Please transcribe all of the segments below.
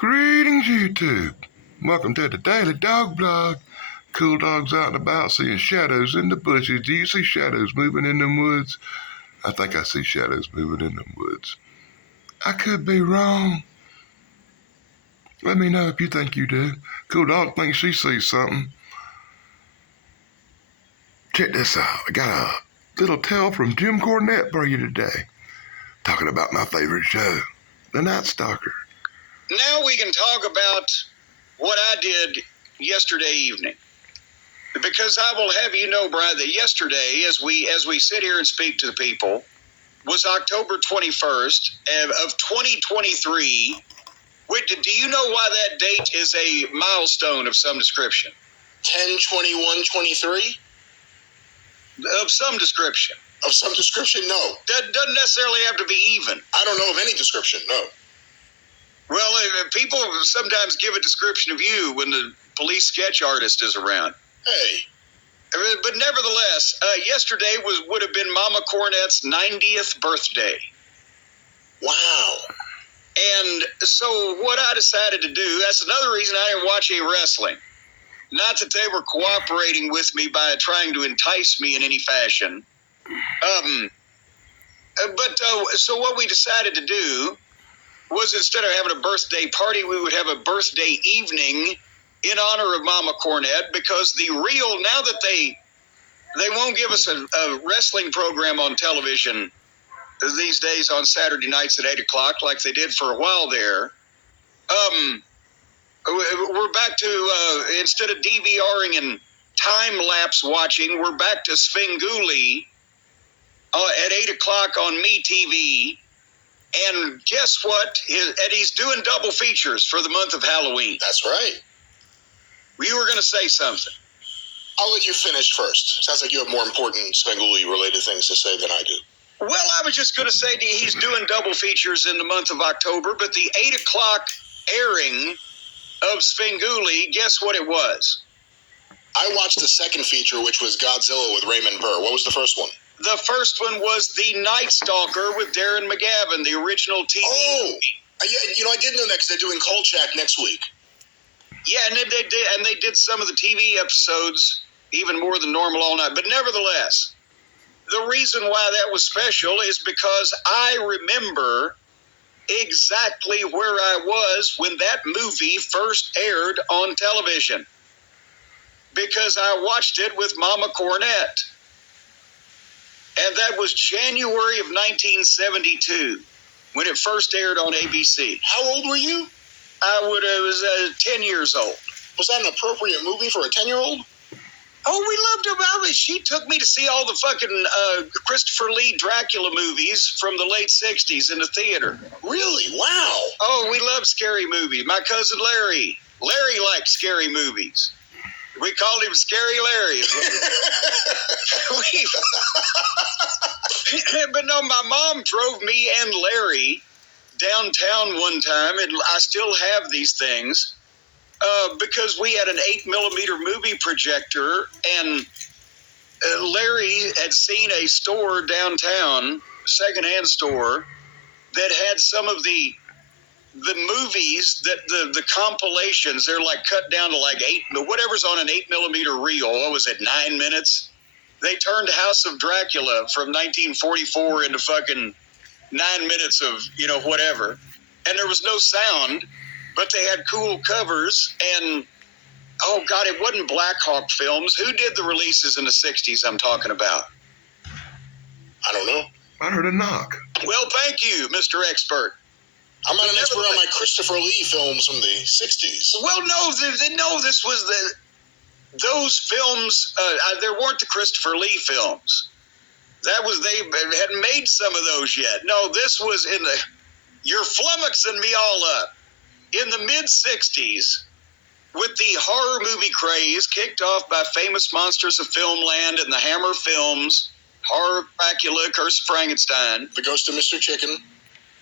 Greetings, YouTube. Welcome to the Daily Dog Blog. Cool dogs out and about seeing shadows in the bushes. Do you see shadows moving in them woods? I think I see shadows moving in them woods. I could be wrong. Let me know if you think you do. Cool dog thinks she sees something. Check this out. I got a little tale from Jim Cornette for you today. Talking about my favorite show, The Night Stalker. Now we can talk about what I did yesterday evening. Because I will have you know, Brian, that yesterday, as we sit here and speak to the people, was October 21st of 2023. Wait, do you know why that date is a milestone of some description? 10/21/23? Of some description. Of some description, no. That doesn't necessarily have to be even. I don't know of any description, no. Well, people sometimes give a description of you when the police sketch artist is around. Hey. But nevertheless, yesterday would have been Mama Cornette's 90th birthday. Wow. And so what I decided to do, that's another reason I didn't watch any wrestling. Not that they were cooperating with me by trying to entice me in any fashion. So what we decided to do was, instead of having a birthday party, we would have a birthday evening in honor of Mama Cornette, because now that they won't give us a wrestling program on television these days on Saturday nights at 8 o'clock like they did for a while there, we're back to, instead of DVRing and time-lapse watching, we're back to Svengoolie at 8 o'clock on MeTV. And guess what? He's doing double features for the month of Halloween. That's right. You were going to say something. I'll let you finish first. Sounds like you have more important Svengoolie-related things to say than I do. Well, I was just going to say he's doing double features in the month of October, but the 8 o'clock airing of Svengoolie, guess what it was? I watched the second feature, which was Godzilla with Raymond Burr. What was the first one? The first one was The Night Stalker with Darren McGavin, the original TV movie. Yeah, I did know that because they're doing Kolchak next week. Yeah, and they did some of the TV episodes even more than normal all night. But nevertheless, the reason why that was special is because I remember exactly where I was when that movie first aired on television, because I watched it with Mama Cornette. And that was January of 1972 when it first aired on ABC. How old were you? I was 10 years old. Was that an appropriate movie for a 10-year-old? Oh, we loved it. She took me to see all the fucking Christopher Lee Dracula movies from the late 60s in the theater. Really? Wow. Oh, we love scary movies. My cousin Larry liked scary movies. We called him Scary Larry. But no, my mom drove me and Larry downtown one time, and I still have these things, because we had an 8mm movie projector, and Larry had seen a store downtown, secondhand store, that had some of the movies, that the compilations, they're like cut down to like whatever's on an 8mm reel. What was it, 9 minutes? They turned House of Dracula from 1944 into fucking 9 minutes of, whatever. And there was no sound, but they had cool covers. And, oh, God, it wasn't Black Hawk Films. Who did the releases in the 60s I'm talking about? I don't know. I heard a knock. Well, thank you, Mr. Expert. I'm not an expert on my Christopher Lee films from the 60s. Well, no, this was those films, there weren't the Christopher Lee films. They hadn't made some of those yet. No, this was you're flummoxing me all up. In the mid-60s, with the horror movie craze kicked off by Famous Monsters of Filmland and the Hammer Films, Horror Dracula, Curse of Frankenstein, The Ghost of Mr. Chicken.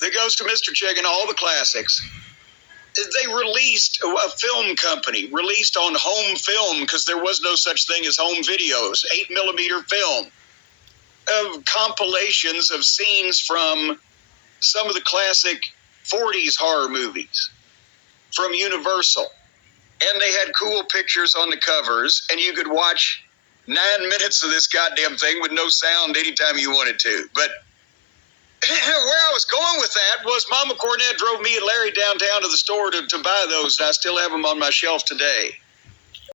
The Ghost of Mr. Chicken, all the classics. They released, a film company released on home film, because there was no such thing as home videos, 8mm film, of compilations of scenes from some of the classic 40s horror movies. from Universal. And they had cool pictures on the covers, and you could watch 9 minutes of this goddamn thing with no sound anytime you wanted to. But where I was going with that was Mama Cornette drove me and Larry downtown to the store to buy those, and I still have them on my shelf today.